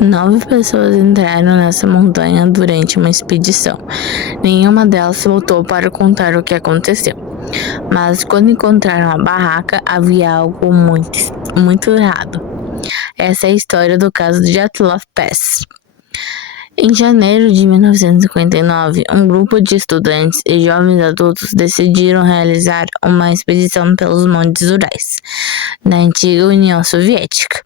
9 pessoas entraram nessa montanha durante uma expedição. Nenhuma delas voltou para contar o que aconteceu. Mas quando encontraram a barraca, havia algo muito errado. Essa é a história do caso de Dyatlov Pass. Em janeiro de 1959, um grupo de estudantes e jovens adultos decidiram realizar uma expedição pelos Montes Urais, na antiga União Soviética.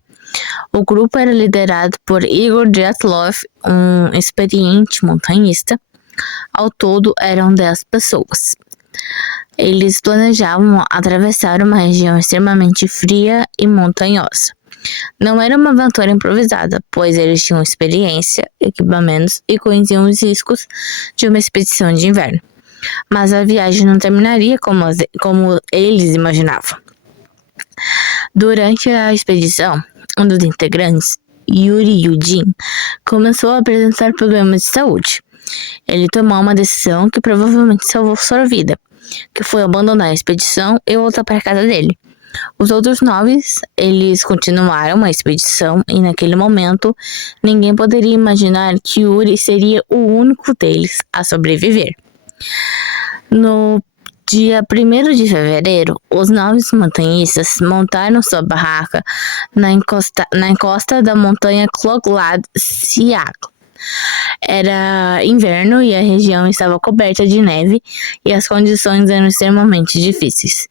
O grupo era liderado por Igor Dyatlov, um experiente montanhista. Ao todo, eram 10 pessoas. Eles planejavam atravessar uma região extremamente fria e montanhosa. Não era uma aventura improvisada, pois eles tinham experiência, equipamentos e conheciam os riscos de uma expedição de inverno. Mas a viagem não terminaria como eles imaginavam. Durante a expedição, um dos integrantes, Yuri Yudin, começou a apresentar problemas de saúde. Ele tomou uma decisão que provavelmente salvou sua vida, que foi abandonar a expedição e voltar para a casa dele. Os outros 9, eles continuaram a expedição e naquele momento ninguém poderia imaginar que Yuri seria o único deles a sobreviver. No dia 1º de fevereiro, os 9 montanhistas montaram sua barraca na encosta da montanha Kloglad Siag. Era inverno e a região estava coberta de neve e as condições eram extremamente difíceis.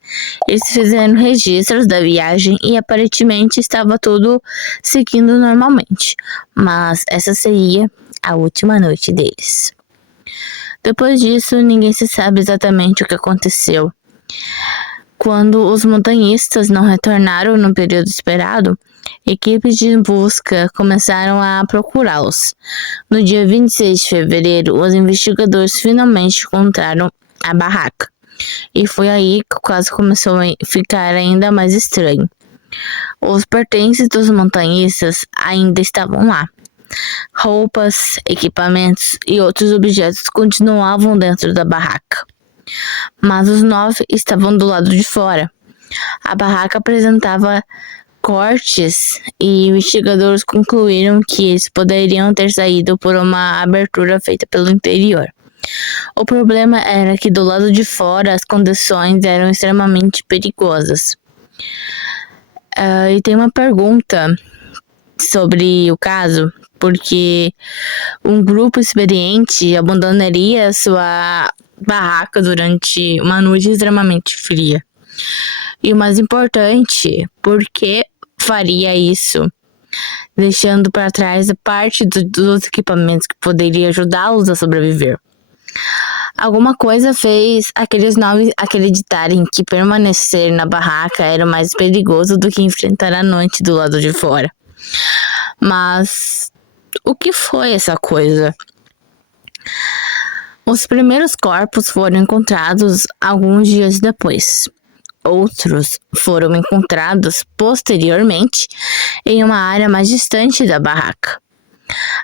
Eles fizeram registros da viagem e aparentemente estava tudo seguindo normalmente, mas essa seria a última noite deles. Depois disso, ninguém se sabe exatamente o que aconteceu. Quando os montanhistas não retornaram no período esperado, equipes de busca começaram a procurá-los. No dia 26 de fevereiro, os investigadores finalmente encontraram a barraca. E foi aí que o caso começou a ficar ainda mais estranho. Os pertences dos montanhistas ainda estavam lá. Roupas, equipamentos e outros objetos continuavam dentro da barraca. Mas os 9 estavam do lado de fora. A barraca apresentava cortes e investigadores concluíram que eles poderiam ter saído por uma abertura feita pelo interior. O problema era que do lado de fora as condições eram extremamente perigosas. E tem uma pergunta sobre o caso, porque um grupo experiente abandonaria sua barraca durante uma noite extremamente fria. E o mais importante, por que faria isso? Deixando para trás a parte dos equipamentos que poderia ajudá-los a sobreviver. Alguma coisa fez aqueles 9 acreditarem que permanecer na barraca era mais perigoso do que enfrentar a noite do lado de fora. Mas o que foi essa coisa? Os primeiros corpos foram encontrados alguns dias depois. Outros foram encontrados posteriormente em uma área mais distante da barraca.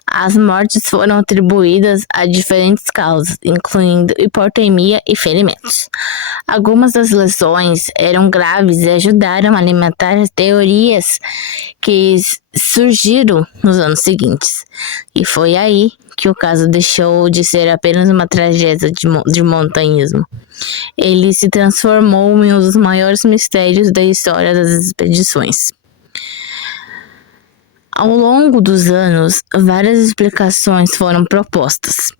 As mortes foram atribuídas a diferentes causas, incluindo hipotermia e ferimentos. Algumas das lesões eram graves e ajudaram a alimentar as teorias que surgiram nos anos seguintes. E foi aí que o caso deixou de ser apenas uma tragédia de montanhismo. Ele se transformou em um dos maiores mistérios da história das expedições. Ao longo dos anos, várias explicações foram propostas.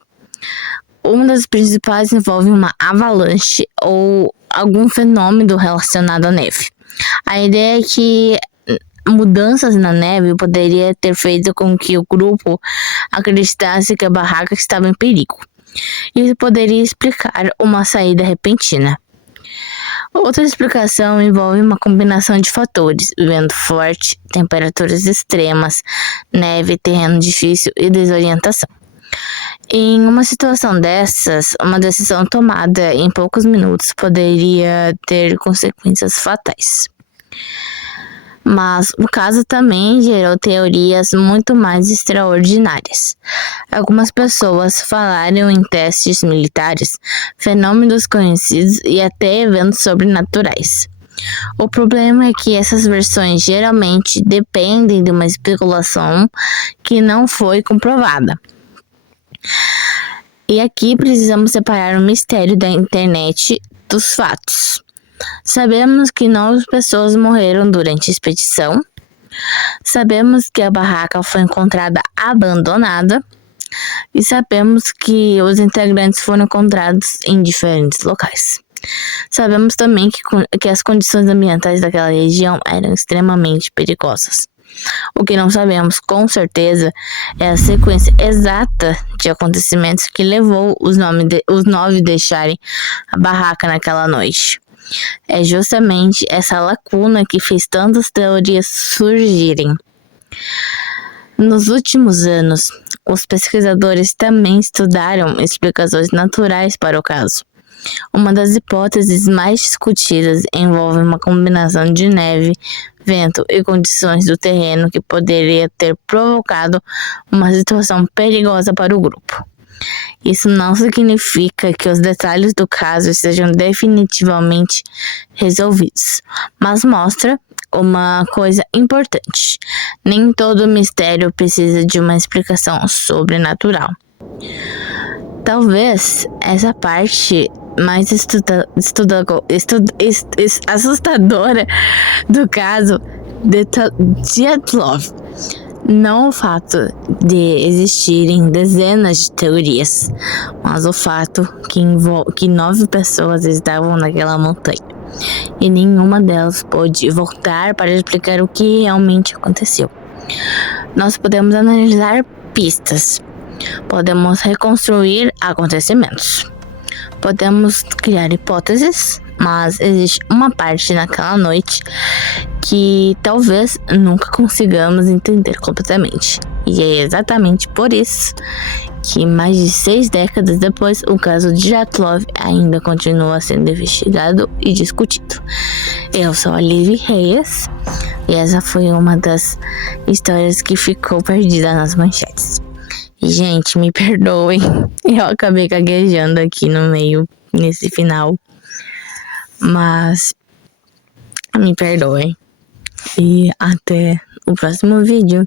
Uma das principais envolve uma avalanche ou algum fenômeno relacionado à neve. A ideia é que mudanças na neve poderia ter feito com que o grupo acreditasse que a barraca estava em perigo. Isso poderia explicar uma saída repentina. Outra explicação envolve uma combinação de fatores: vento forte, temperaturas extremas, neve, terreno difícil e desorientação. Em uma situação dessas, uma decisão tomada em poucos minutos poderia ter consequências fatais. Mas o caso também gerou teorias muito mais extraordinárias. Algumas pessoas falaram em testes militares, fenômenos conhecidos e até eventos sobrenaturais. O problema é que essas versões geralmente dependem de uma especulação que não foi comprovada. E aqui precisamos separar o mistério da internet dos fatos. Sabemos que 9 pessoas morreram durante a expedição. Sabemos que a barraca foi encontrada abandonada. E sabemos que os integrantes foram encontrados em diferentes locais. Sabemos também que as condições ambientais daquela região eram extremamente perigosas. O que não sabemos com certeza é a sequência exata de acontecimentos que levou os 9 a deixarem a barraca naquela noite. É justamente essa lacuna que fez tantas teorias surgirem. Nos últimos anos, os pesquisadores também estudaram explicações naturais para o caso. Uma das hipóteses mais discutidas envolve uma combinação de neve, vento e condições do terreno que poderia ter provocado uma situação perigosa para o grupo. Isso não significa que os detalhes do caso estejam definitivamente resolvidos, mas mostra uma coisa importante: nem todo mistério precisa de uma explicação sobrenatural. Talvez essa parte mais assustadora do caso de Dyatlov, não o fato de existirem dezenas de teorias, mas o fato que 9 pessoas estavam naquela montanha e nenhuma delas pôde voltar para explicar o que realmente aconteceu. Nós podemos analisar pistas, podemos reconstruir acontecimentos, podemos criar hipóteses, mas existe uma parte naquela noite que talvez nunca consigamos entender completamente. E é exatamente por isso que mais de 6 décadas depois, o caso de Dyatlov ainda continua sendo investigado e discutido. Eu sou a Liv Reyes e essa foi uma das histórias que ficou perdida nas manchetes. E, gente, me perdoem, eu acabei gaguejando aqui no meio, nesse final, mas me perdoem. E até o próximo vídeo.